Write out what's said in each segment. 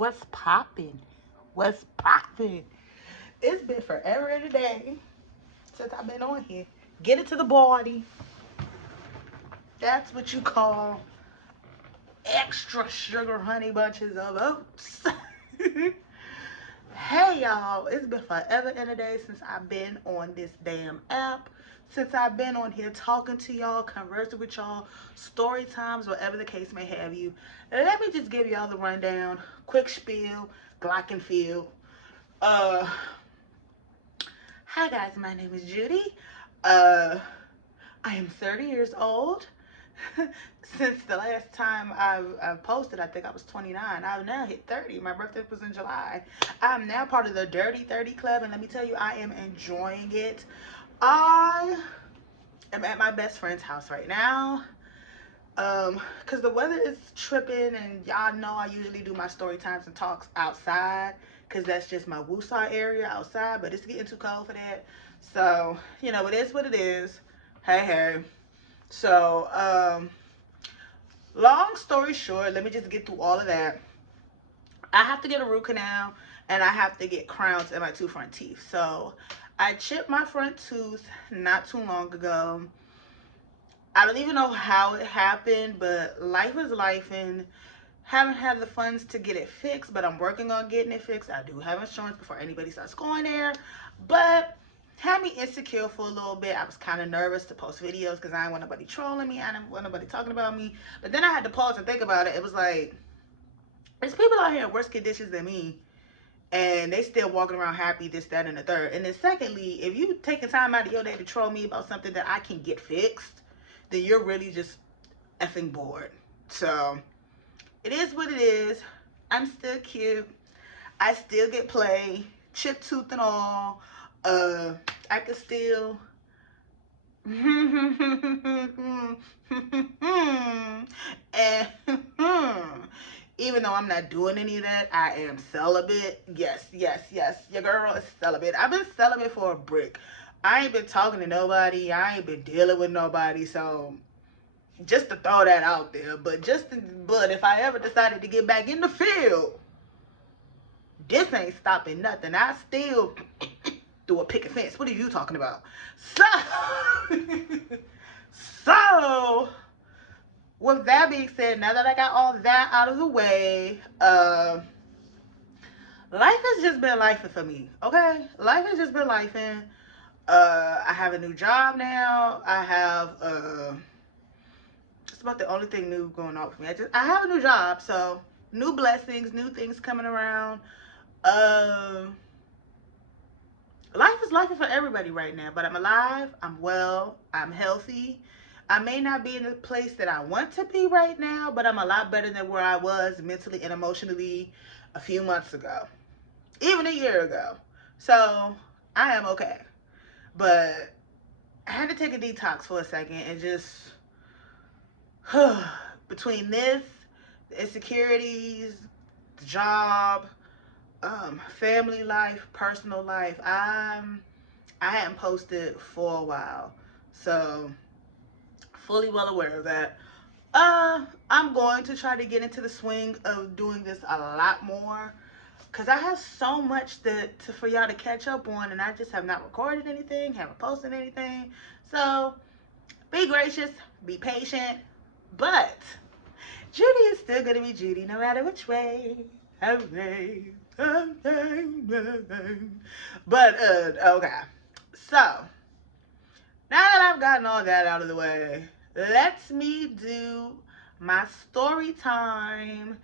What's popping? What's popping? It's been forever and a day since I've been on here. Get it to the body. That's what you call extra sugar honey bunches of oats. Hey y'all, it's been forever and a day since I've been on this damn app. Since I've been on here talking to y'all, conversing with y'all, story times, whatever the case may have you. Let me just give y'all the rundown, quick spiel, Glockenfield. Uh, Hi guys, my name is Judy. Uh, I am 30 years old. Since the last time I've posted, I think I was 29. I've now hit 30. My birthday was in July. I'm now part of the Dirty 30 Club, and let me tell you, I am enjoying it. I am at my best friend's house right now. Cause the weather is tripping, and y'all know I usually do my story times and talks outside, cause that's just my woosah area outside. But it's getting too cold for that, so you know it is what it is. Hey, hey. So, long story short, let me just get through all of that. I have to get a root canal, and I have to get crowns in my two front teeth. So, I chipped my front tooth not too long ago. I don't even know how it happened, but life is life, and haven't had the funds to get it fixed, but I'm working on getting it fixed. I do have insurance before anybody starts going there, but had me insecure for a little bit. I was kind of nervous to post videos because I didn't want nobody trolling me. I didn't want nobody talking about me. But then I had to pause and think about it. It was like, there's people out here in worse conditions than me, and they still walking around happy, this, that, and the third. And then secondly, if you taking time out of your day to troll me about something that I can get fixed, then you're really just effing bored. So it is what it is. I'm still cute. I still get play, chip tooth and all. I can still and even though I'm not doing any of that, I am celibate. Yes, yes, yes. Your girl is celibate. I've been celibate for a brick. I ain't been talking to nobody. I ain't been dealing with nobody. So just to throw that out there. But if I ever decided to get back in the field, this ain't stopping nothing. I still do a picket fence. What are you talking about? So, so with that being said, now that I got all that out of the way, life has just been life for me. Okay, life has just been life. I have a new job now. I have it's about the only thing new going on for me. I have a new job, so new blessings, new things coming around. Life is life for everybody right now, but I'm alive, I'm well, I'm healthy. I may not be in the place that I want to be right now, but I'm a lot better than where I was mentally and emotionally a few months ago, even a year ago. So I am okay. But I had to take a detox for a second and just between this, the insecurities, the job, family life, personal life. I hadn't posted for a while, so fully well aware of that. I'm going to try to get into the swing of doing this a lot more because I have so much for y'all to catch up on, and I just have not recorded anything, haven't posted anything. So be gracious, be patient, but Judy is still gonna be Judy no matter which way. Okay. But okay. So now that I've gotten all that out of the way, let me do my story time.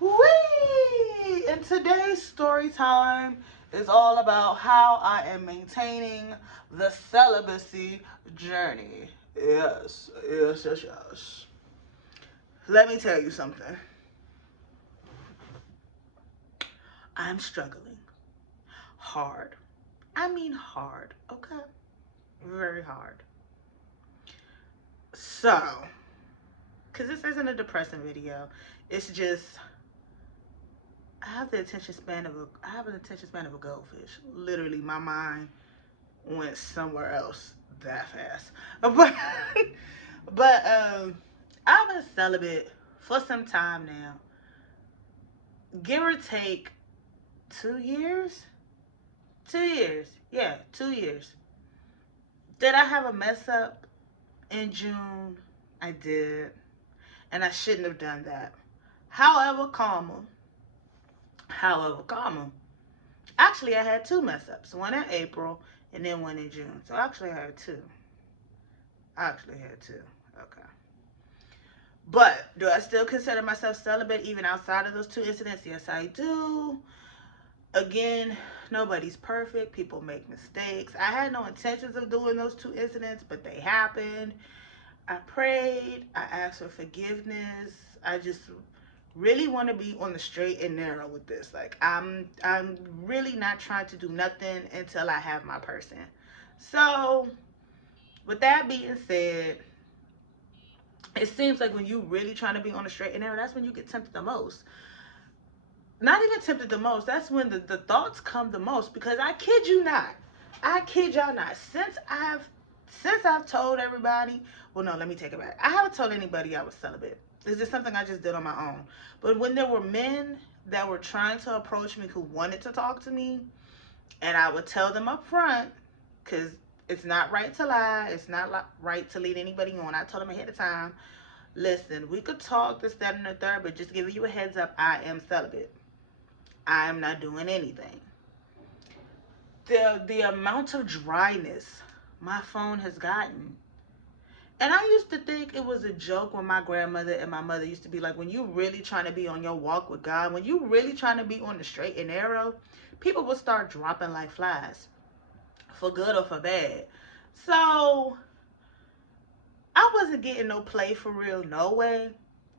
Whee! And today's story time is all about how I am maintaining the celibacy journey. Yes, yes, yes, yes. Let me tell you something. I'm struggling hard. I mean hard, okay? Very hard. So, because this isn't a depressing video, it's just I have an attention span of a goldfish. Literally, my mind went somewhere else that fast. But I've been celibate for some time now. give or take 2 years. 2 years. Yeah, 2 years. Did I have a mess up in June? I did. And I shouldn't have done that. However, comma. Actually, I had two mess ups. One in April and then one in June. So actually I had two. Okay. But do I still consider myself celibate even outside of those two incidents? Yes, I do. Again, nobody's perfect. People make mistakes. I had no intentions of doing those two incidents, but they happened. I prayed. I asked for forgiveness. I just really want to be on the straight and narrow with this. Like I'm really not trying to do nothing until I have my person. So, with that being said, it seems like when you really trying to be on the straight and narrow, that's when you get tempted the most. Not even tempted the most. That's when the thoughts come the most. Because I kid you not, I kid y'all not. Since I've told everybody, well, no, let me take it back. I haven't told anybody I was celibate. It's just something I just did on my own. But when there were men that were trying to approach me who wanted to talk to me, and I would tell them up front, because it's not right to lie. It's not right to lead anybody on. I told them ahead of time, listen, we could talk this, that, and the third, but just giving you a heads up, I am celibate. I am not doing anything. The amount of dryness my phone has gotten. And I used to think it was a joke when my grandmother and my mother used to be like, when you really trying to be on your walk with God, when you really trying to be on the straight and narrow, people will start dropping like flies, for good or for bad. So I wasn't getting no play for real, no way.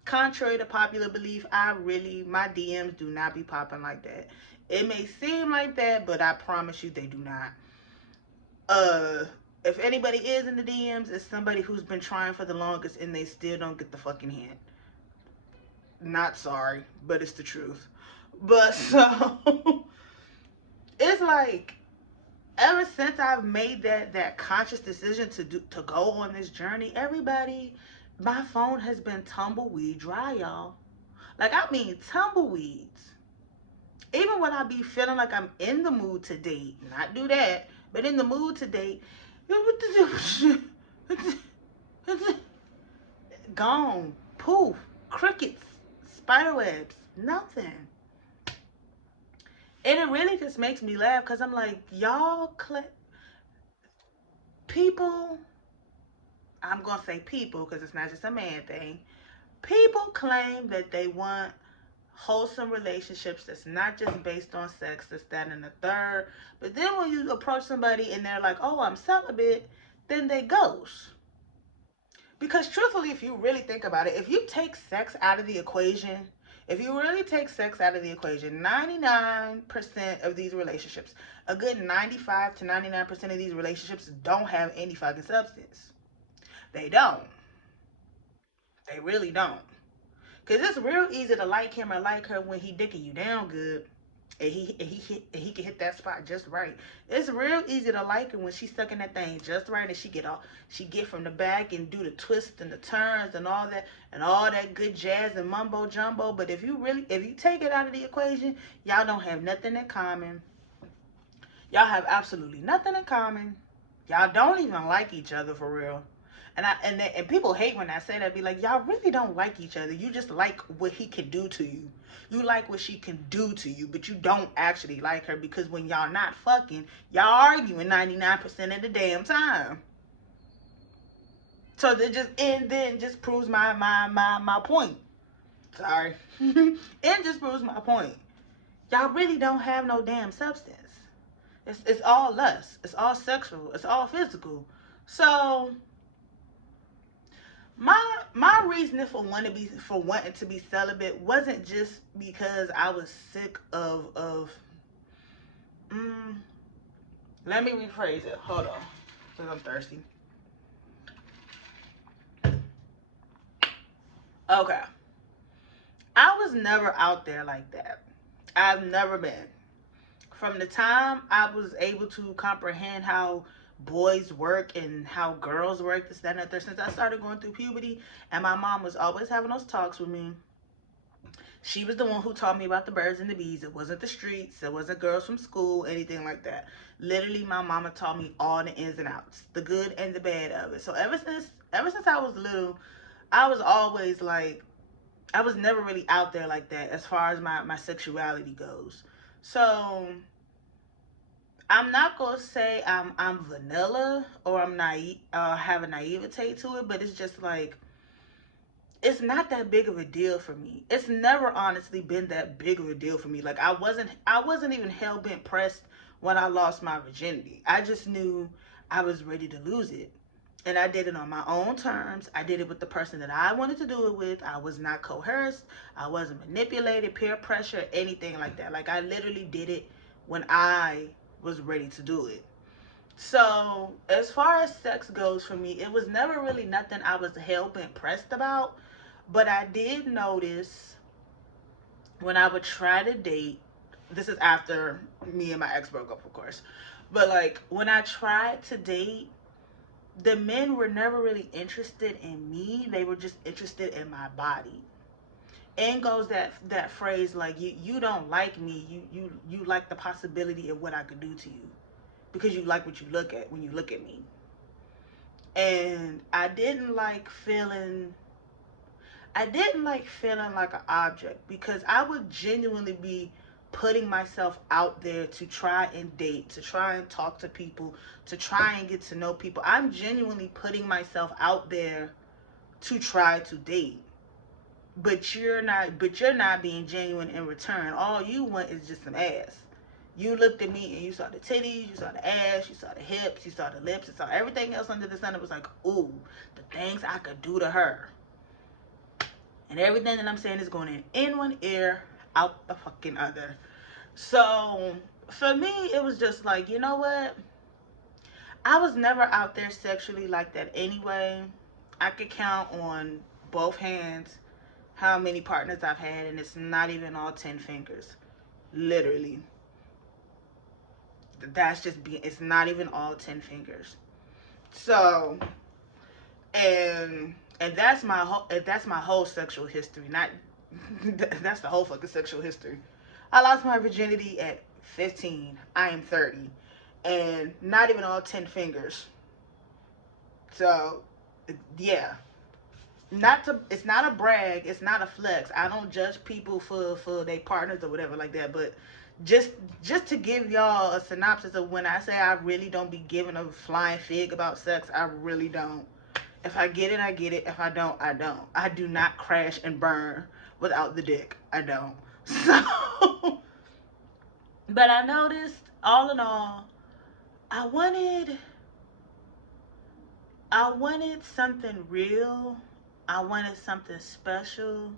Contrary to popular belief, my DMs do not be popping like that. It may seem like that, but I promise you they do not. Uh, if anybody is in the DMs, it's somebody who's been trying for the longest and they still don't get the fucking hint. Not sorry, but it's the truth. But so it's like ever since I've made that conscious decision to go on this journey, everybody, my phone has been tumbleweed dry, y'all. Like I mean tumbleweeds. Even when I be feeling like I'm in the mood to date, not do that, but in the mood to date, gone, poof, crickets, spiderwebs, nothing. And it really just makes me laugh because I'm like, people, I'm going to say people because it's not just a man thing. People claim that they want wholesome relationships that's not just based on sex, that's that and the third. But then when you approach somebody and they're like, oh, I'm celibate, then they ghost. Because truthfully, if you really think about it, if you take sex out of the equation, if you really take sex out of the equation, 99% of these relationships, a good 95 to 99% of these relationships don't have any fucking substance. They don't. They really don't. Because it's real easy to like him or like her when he dicking you down good. And he can hit that spot just right. It's real easy to like her when she's sucking that thing just right, and she get from the back and do the twists and the turns and all that good jazz and mumbo jumbo. But if you take it out of the equation, y'all don't have nothing in common. Y'all have absolutely nothing in common. Y'all don't even like each other for real. And people hate when I say that. Be like, y'all really don't like each other. You just like what he can do to you. You like what she can do to you, but you don't actually like her because when y'all not fucking, y'all arguing 99% of the damn time. So then just proves my point. Sorry. It just proves my point. Y'all really don't have no damn substance. It's all lust. It's all sexual. It's all physical. So my reasoning for wanting to be celibate wasn't just because I was sick of let me rephrase it. Hold on. Because I'm thirsty. Okay. I was never out there like that. I've never been. From the time I was able to comprehend how boys work and how girls work, this, that, and the third, since I started going through puberty, and my mom was always having those talks with me, She was the one who taught me about the birds and the bees. It wasn't the streets. It wasn't girls from school, anything like that. Literally, my mama taught me all the ins and outs, the good and the bad of it. So ever since I was little, I was always like, I was never really out there like that as far as my sexuality goes. So I'm not gonna say I'm vanilla or I'm naive, have a naivete to it, but it's just like, it's not that big of a deal for me. It's never honestly been that big of a deal for me. Like I wasn't even hell bent pressed when I lost my virginity. I just knew I was ready to lose it. And I did it on my own terms. I did it with the person that I wanted to do it with. I was not coerced. I wasn't manipulated, peer pressure, anything like that. Like I literally did it when I was ready to do it. So, as far as sex goes for me, it was never really nothing I was hell bent pressed about. But I did notice when I would try to date, this is after me and my ex broke up, of course. But like when I tried to date, the men were never really interested in me. They were just interested in my body. And goes that phrase like you don't like me. You like the possibility of what I could do to you because you like what you look at when you look at me. And I didn't like feeling like an object because I would genuinely be putting myself out there to try and date, to try and talk to people, to try and get to know people. I'm genuinely putting myself out there to try to date. But you're not being genuine in return. All you want is just some ass. You looked at me and you saw the titties, you saw the ass, you saw the hips, you saw the lips, you saw everything else under the sun. It was like, ooh, the things I could do to her. And everything that I'm saying is going in one ear, out the fucking other. So for me, it was just like, you know what? I was never out there sexually like that anyway. I could count on both hands how many partners I've had, and it's not even all 10 fingers. Literally. It's not even all 10 fingers. So, and that's my whole sexual history. Not that's the whole fucking sexual history. I lost my virginity at 15. I am 30, and not even all 10 fingers. So, yeah. It's not a brag, it's not a flex. I don't judge people for their partners or whatever like that, but just just to give y'all a synopsis of when I say I really don't be giving a flying fig about sex, I really don't. If I get it, I get it. If I don't, I don't. I do not crash and burn without the dick. I don't. So, but I noticed all in all, I wanted I wanted something real. I wanted something special.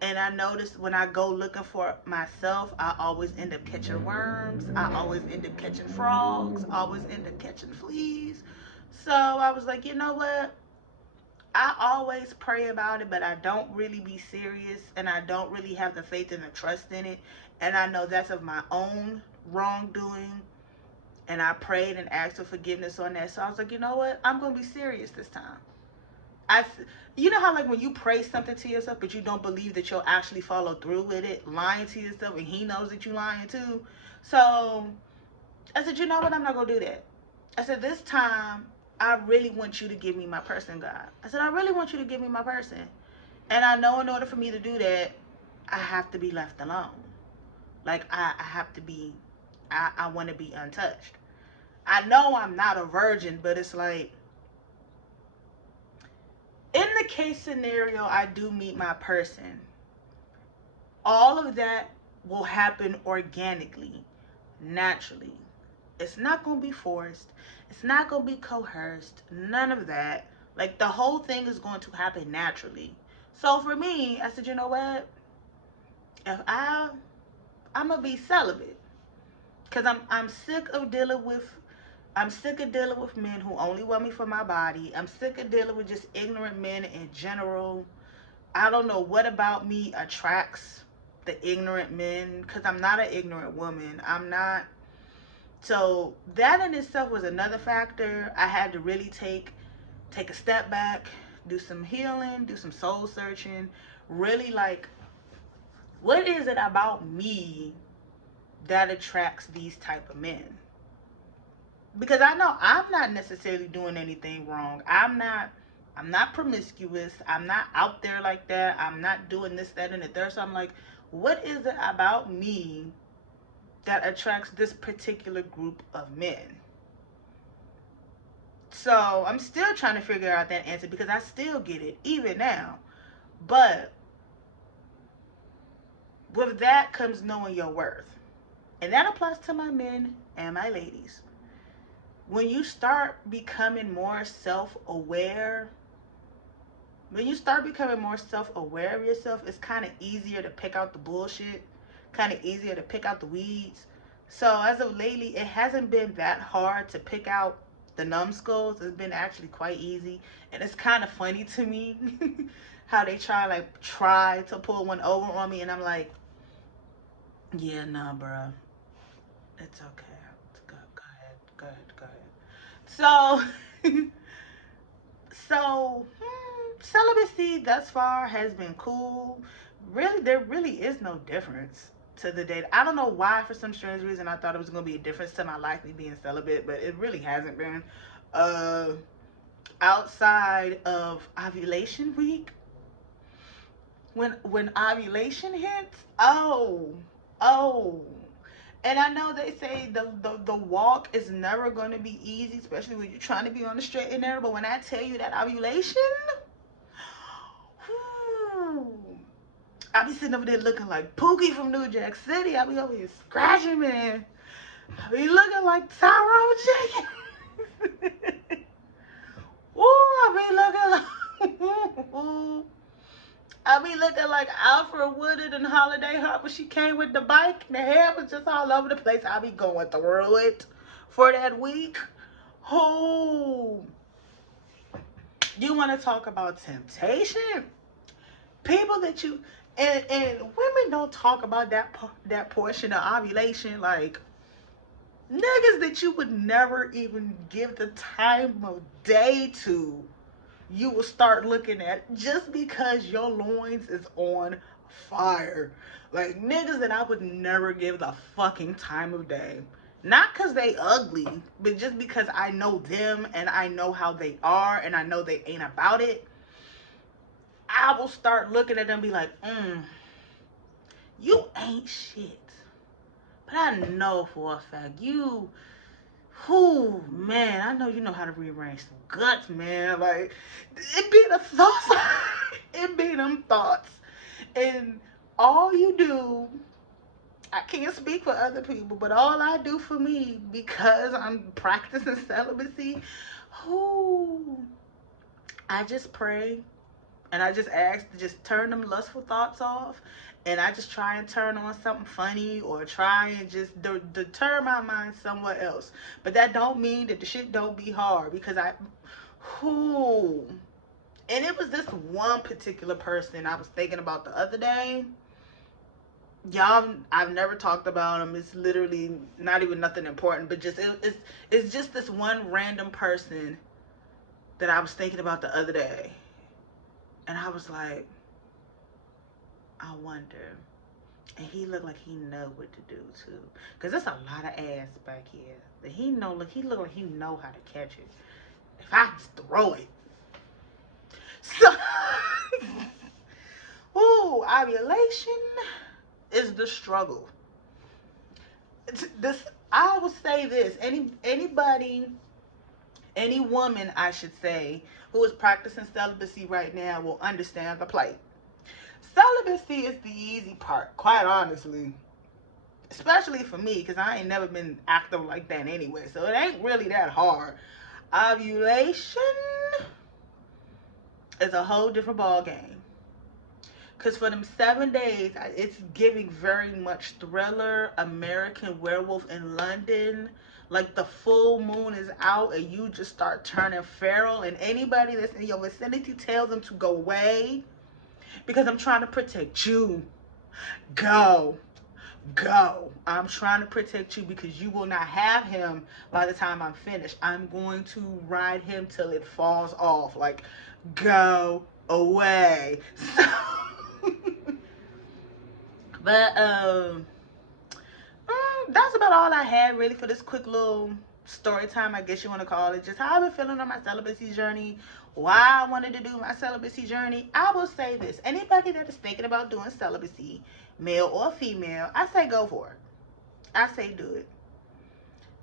And I noticed when I go looking for myself, I always end up catching worms. I always end up catching frogs. I always end up catching fleas. So I was like, you know what? I always pray about it, but I don't really be serious and I don't really have the faith and the trust in it. And I know that's of my own wrongdoing. And I prayed and asked for forgiveness on that. So I was like, you know what? I'm going to be serious this time. I, you know how like when you pray something to yourself, but you don't believe that you'll actually follow through with it, lying to yourself, and He knows that you're lying too. So I said, you know what? I'm not gonna do that. I said, this time I really want you to give me my person, God. I said, I really want you to give me my person, and I know in order for me to do that, I have to be left alone. Like I have to be. I want to be untouched. I know I'm not a virgin, but it's like in the case scenario I do meet my person, all of that will happen organically, naturally. It's not going to be forced. It's not going to be coerced. None of that. Like the whole thing is going to happen naturally. So for me, I said, you know what? If I'm gonna be celibate because I'm sick of dealing with men who only want me for my body. I'm sick of dealing with just ignorant men in general. I don't know what about me attracts the ignorant men because I'm not an ignorant woman. I'm not. So that in itself was another factor. I had to really take a step back, do some healing, do some soul searching, really like What is it about me that attracts these type of men? Because I know I'm not necessarily doing anything wrong. I'm not promiscuous. I'm not out there like that. I'm not doing this, that, and the third. So I'm like, what is it about me that attracts this particular group of men? So I'm still trying to figure out that answer because I still get it, even now. But with that comes knowing your worth. And that applies to my men and my ladies. When you start becoming more self-aware, of yourself, it's kind of easier to pick out the bullshit, kind of easier to pick out the weeds. So as of lately, it hasn't been that hard to pick out the numbskulls. It's been actually quite easy, and it's kind of funny to me how they try to pull one over on me, and I'm like, yeah, nah, bro, it's okay. Go ahead, So, celibacy thus far has been cool. Really, there really is no difference to the date. I don't know why, for some strange reason, I thought it was gonna be a difference to my life me being celibate, but it really hasn't been. Uh, Outside of ovulation week, when ovulation hits, oh. And I know they say the walk is never going to be easy, especially when you're trying to be on the straight and narrow. But when I tell you that ovulation, whew, I be sitting over there looking like Pookie from New Jack City. I be over here scratching, man. I be looking like Tyrone Jenkins. Ooh, I be looking like I be looking like Alfred Woodard and Holiday Harper. She came with the bike and the hair was just all over the place. I be going through it for that week. Oh, you want to talk about temptation? People that you and women don't talk about that portion of ovulation, like niggas that you would never even give the time of day to, you will start looking at just because your loins is on fire. Like niggas that I would never give the fucking time of day. Not because they ugly, but just because I know them and I know how they are and I know they ain't about it. I will start looking at them and be like, you ain't shit. But I know for a fact who, man, I know you know how to rearrange some guts, man. Like, it be the thoughts. It be them thoughts. And all you do, I can't speak for other people, but all I do for me, because I'm practicing celibacy, who, I just pray and I just ask to just turn them lustful thoughts off, and I just try and turn on something funny or try and just deter my mind somewhere else. But that don't mean that the shit don't be hard, because who, and it was this one particular person I was thinking about the other day. Y'all, I've never talked about him. It's literally not even nothing important, but it's just this one random person that I was thinking about the other day, and I was like, I wonder. And he looked like he know what to do too, cause there's a lot of ass back here. But he look like he know how to catch it. If I just throw it, so ooh, ovulation is the struggle. This, I will say this: any woman, I should say, who is practicing celibacy right now will understand the plight. Celibacy is the easy part, quite honestly. Especially for me, because I ain't never been active like that anyway. So it ain't really that hard. Ovulation is a whole different ball game. Because for them 7 days, it's giving very much Thriller, American Werewolf in London. Like the full moon is out and you just start turning feral. And anybody that's in your vicinity, tell them to go away. Because I'm trying to protect you. Go. I'm trying to protect you because you will not have him by the time I'm finished. I'm going to ride him till it falls off. Like, go away. So, But that's about all I had really for this quick little story time, I guess you want to call it. Just how I've been feeling on my celibacy journey, why I wanted to do my celibacy journey. I will say this: anybody that is thinking about doing celibacy, male or female, I say go for it. I say do it.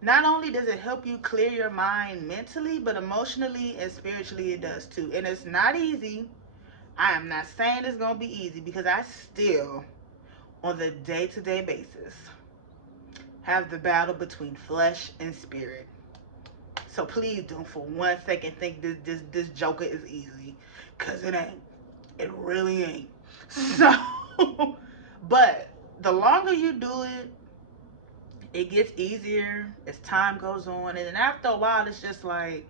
Not only does it help you clear your mind mentally, but emotionally and spiritually it does too. And it's not easy. I am not saying it's gonna be easy, because I still, on the day-to-day basis, have the battle between flesh and spirit. So please don't for 1 second think this joker is easy, cause it ain't. It really ain't. So, but the longer you do it, it gets easier as time goes on, and then after a while, it's just like,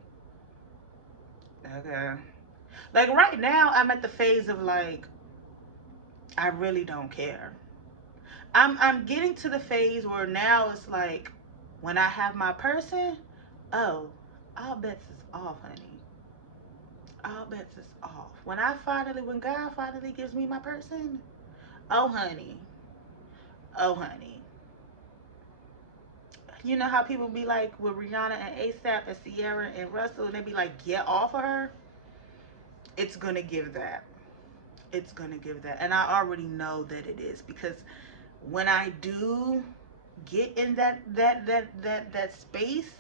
okay. Like right now, I'm at the phase of like, I really don't care. I'm getting to the phase where now it's like, when I have my person, oh, all bets is off, honey. All bets is off. When God finally gives me my person, oh honey, oh honey. You know how people be like with Rihanna and ASAP and Sierra and Russell, and they be like, get off of her? It's gonna give that. It's gonna give that. And I already know that it is, because when I do get in that space,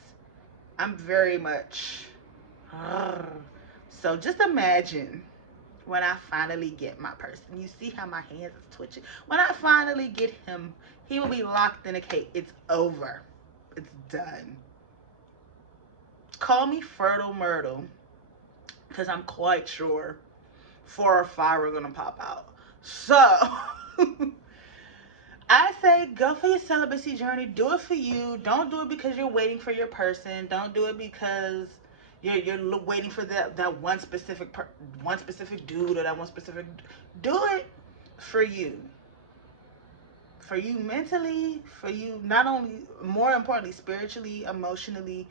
I'm very much so just imagine when I finally get my person. You see how my hands is twitching? When I finally get him, he will be locked in a cage. It's over. It's done. Call me Fertile Myrtle, because I'm quite sure 4 or 5 are gonna pop out. So I say go for your celibacy journey. Do it for you. Don't do it because you're waiting for your person. Don't do it because you're waiting for that one specific dude or that one specific. Do it for you. For you mentally, for you not only, more importantly, spiritually, emotionally.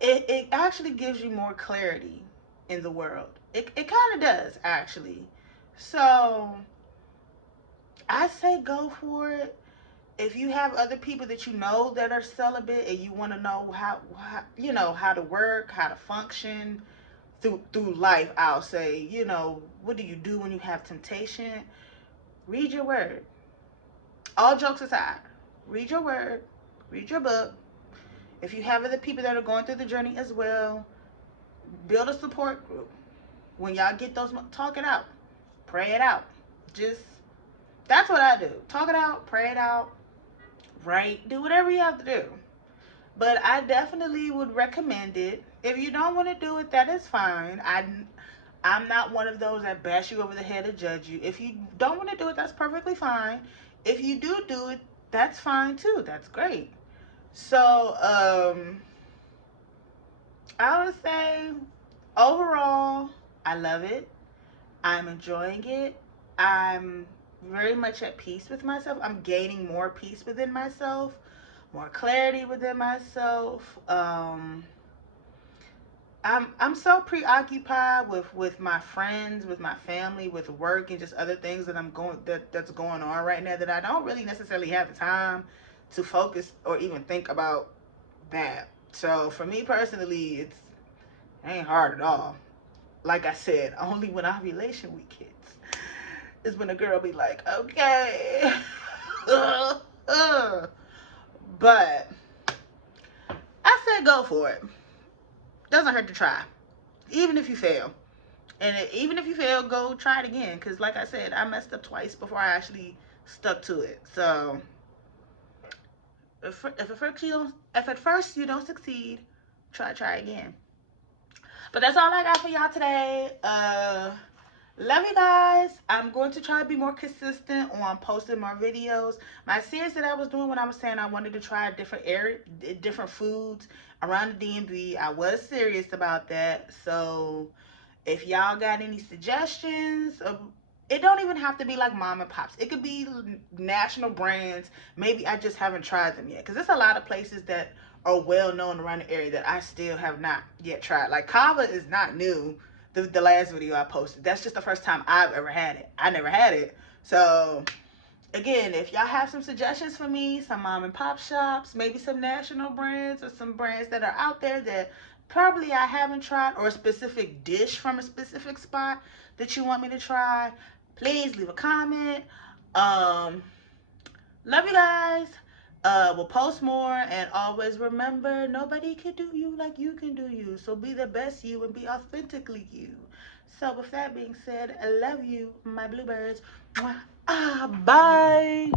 It actually gives you more clarity in the world. It kind of does, actually. So I say go for it. If you have other people that you know that are celibate and you want to know how to work, how to function through life, I'll say, what do you do when you have temptation? Read your word. All jokes aside, read your word, read your book. If you have other people that are going through the journey as well, build a support group. When y'all get those, talk it out, pray it out. Just, that's what I do. Talk it out, pray it out, write, do whatever you have to do. But I definitely would recommend it. If you don't want to do it, that is fine. I'm not one of those that bash you over the head or judge you. If you don't want to do it, that's perfectly fine. If you do it, that's fine too. That's great. So, I would say overall, I love it. I'm enjoying it. I'm very much at peace with myself. I'm gaining more peace within myself, more clarity within myself. I'm so preoccupied with my friends, with my family, with work, and just other things that's going on right now, that I don't really necessarily have the time to focus or even think about that. So for me personally, it ain't hard at all. Like I said, only when I'm in relation with kids is when a girl be like, okay. But I said go for it. Doesn't hurt to try, even if you fail. And even if you fail, go try it again. Because like I said, I messed up twice before I actually stuck to it. So if at first you don't succeed, try again. But that's all I got for y'all today. Love you guys. I'm going to try to be more consistent on posting more videos. My series that I was doing when I was saying I wanted to try different foods around the DMV, I was serious about that. So if y'all got any suggestions, it don't even have to be like mom and pops. It could be national brands. Maybe I just haven't tried them yet. Because there's a lot of places that are well known around the area that I still have not yet tried. Like Kava is not new. The last video I posted, that's just the first time I've ever had it. I never had it. So Again, if y'all have some suggestions for me, some mom and pop shops, maybe some national brands or some brands that are out there that probably I haven't tried, or a specific dish from a specific spot that you want me to try, please leave a comment. Um, Love you guys. We'll post more, and always remember, nobody can do you like you can do you. So be the best you and be authentically you. So with that being said, I love you, my bluebirds. Mwah. Bye.